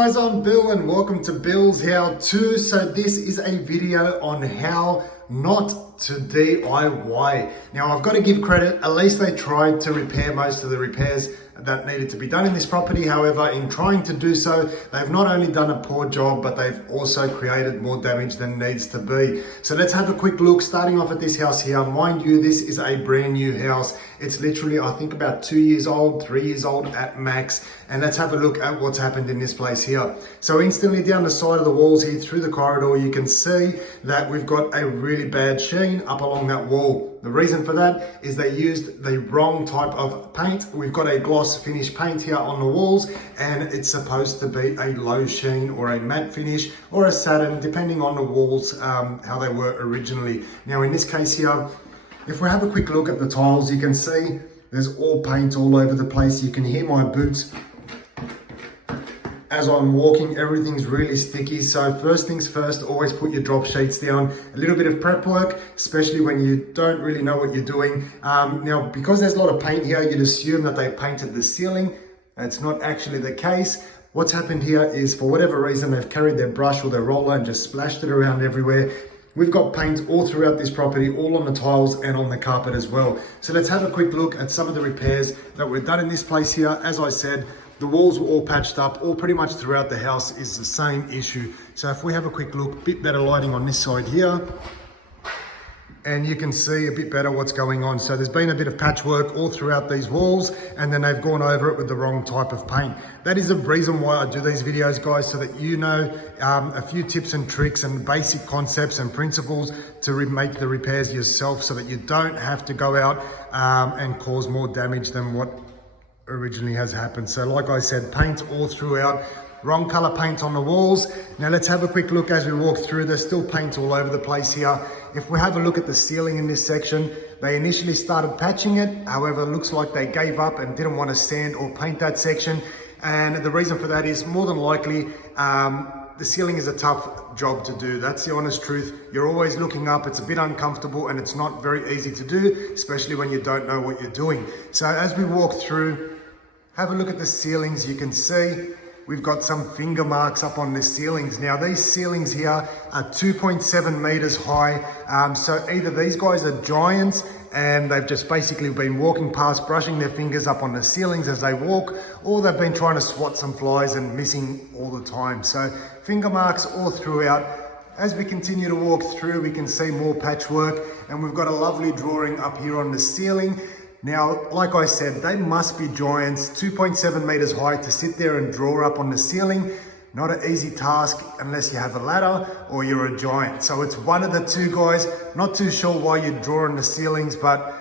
Guys, I'm Bill and welcome to Bill's How To. So this is a video on how not to DIY. Now I've got to give credit, at least they tried to repair most of the repairs that needed to be done in this property. However, in trying to do so, they've not only done a poor job, but they've also created more damage than needs to be. So let's have a quick look, starting off at this house here. Mind you, this is a brand new house. It's literally, I think, about 2 years old, 3 years old at max. And let's have a look at what's happened in this place here. So instantly down the side of the walls here, through the corridor, you can see that we've got a really bad sheen up along that wall. The reason for that is they used the wrong type of paint. We've got a gloss finish paint here on the walls, and it's supposed to be a low sheen or a matte finish or a satin, depending on the walls, how they were originally. Now in this case here, if we have a quick look at the tiles, you can see there's all paint all over the place. You can hear my boots as I'm walking. Everything's really sticky. So first things first, always put your drop sheets down. A little bit of prep work, especially when you don't really know what you're doing. Now, because there's a lot of paint here, you'd assume that they painted the ceiling. It's not actually the case. What's happened here is, for whatever reason, they've carried their brush or their roller and just splashed it around everywhere. We've got paint all throughout this property, all on the tiles and on the carpet as well. So let's have a quick look at some of the repairs that were done in this place here. As I said, the walls were all patched up, all pretty much throughout the house is the same issue. So if we have a quick look, bit better lighting on this side here, and you can see a bit better what's going on. So there's been a bit of patchwork all throughout these walls, and then they've gone over it with the wrong type of paint. That is the reason why I do these videos, guys, so that you know a few tips and tricks and basic concepts and principles to make the repairs yourself, so that you don't have to go out and cause more damage than what originally has happened. So like I said, paint all throughout, wrong color paint on the walls. Now let's have a quick look as we walk through. There's still paint all over the place here. If we have a look at the ceiling in this section, they initially started patching it. However, it looks like they gave up and didn't want to sand or paint that section. And the reason for that is, more than likely, the ceiling is a tough job to do. That's the honest truth. You're always looking up. It's a bit uncomfortable and it's not very easy to do, especially when you don't know what you're doing. So as we walk through, have a look at the ceilings. You can see we've got some finger marks up on the ceilings. Now these ceilings here are 2.7 meters high. So either these guys are giants and they've just basically been walking past, brushing their fingers up on the ceilings as they walk, or they've been trying to swat some flies and missing all the time. So finger marks all throughout. As we continue to walk through, we can see more patchwork, and we've got a lovely drawing up here on the ceiling. Now, like I said, they must be giants, 2.7 meters high, to sit there and draw up on the ceiling. Not an easy task unless you have a ladder or you're a giant. So it's one of the two, guys. Not too sure why you're drawing the ceilings, but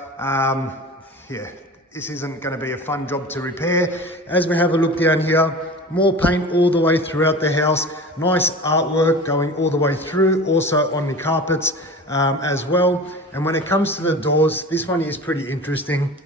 yeah, this isn't going to be a fun job to repair. As we have a look down here, more paint all the way throughout the house. Nice artwork going all the way through, also on the carpets as well. And when it comes to the doors, this one is pretty interesting.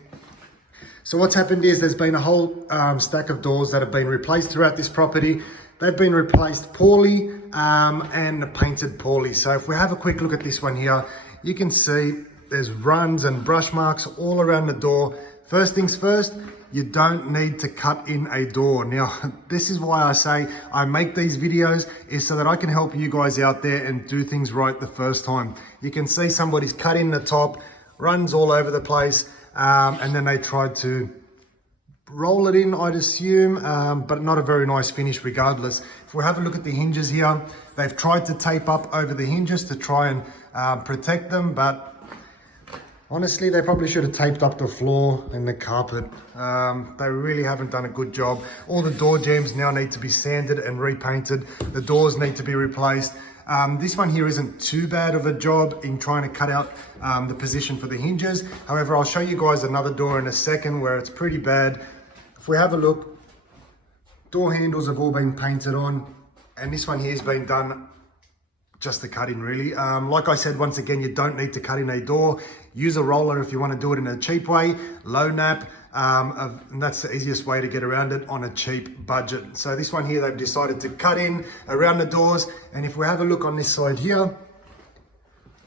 So what's happened is there's been a whole stack of doors that have been replaced throughout this property. They've been replaced poorly and painted poorly. So if we have a quick look at this one here, you can see there's runs and brush marks all around the door. First things first, you don't need to cut in a door. Now, this is why I say I make these videos, is so that I can help you guys out there and do things right the first time. You can see somebody's cut in the top, runs all over the place, and then they tried to roll it in, I'd assume, but not a very nice finish regardless. If we have a look at the hinges here, they've tried to tape up over the hinges to try and protect them, but honestly, they probably should have taped up the floor and the carpet. They really haven't done a good job. All the door jambs now need to be sanded and repainted. The doors need to be replaced. This one here isn't too bad of a job in trying to cut out the position for the hinges. However, I'll show you guys another door in a second where it's pretty bad. If we have a look, door handles have all been painted on, and this one here has been done just to cut in, really. Like I said, once again, you don't need to cut in a door. Use a roller if you want to do it in a cheap way, low nap, and that's the easiest way to get around it on a cheap budget. So this one here, they've decided to cut in around the doors. And if we have a look on this side here,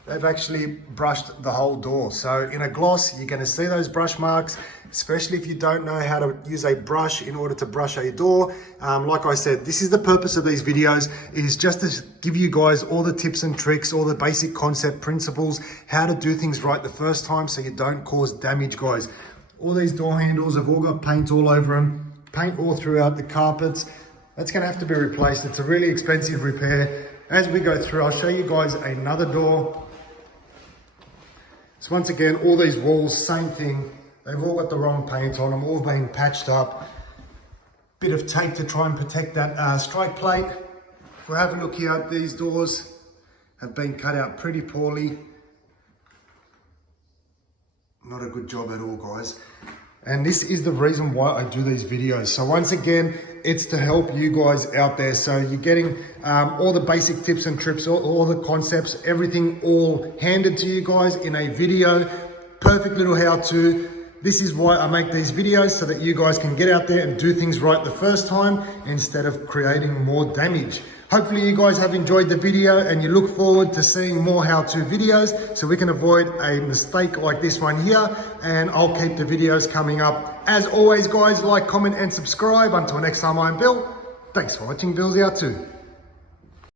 they've actually brushed the whole door. So in a gloss, you're going to see those brush marks, especially if you don't know how to use a brush in order to brush a door. Like I said, this is the purpose of these videos, is just to give you guys all the tips and tricks, all the basic concept principles, how to do things right the first time so you don't cause damage, guys. All these door handles have all got paint all over them, paint all throughout the carpets. That's going to have to be replaced. It's a really expensive repair. As we go through, I'll show you guys another door. So once again, all these walls, same thing. They've all got the wrong paint on them, all been patched up. Bit of tape to try and protect that strike plate. If we have a look here, these doors have been cut out pretty poorly. Not a good job at all, guys. And this is the reason why I do these videos. So once again, it's to help you guys out there. So you're getting all the basic tips and tricks, all the concepts, everything all handed to you guys in a video. Perfect little how-to. This is why I make these videos, so that you guys can get out there and do things right the first time instead of creating more damage. Hopefully you guys have enjoyed the video and you look forward to seeing more how-to videos so we can avoid a mistake like this one here, and I'll keep the videos coming up. As always, guys, like, comment and subscribe. Until next time, I'm Bill. Thanks for watching Bill's How To.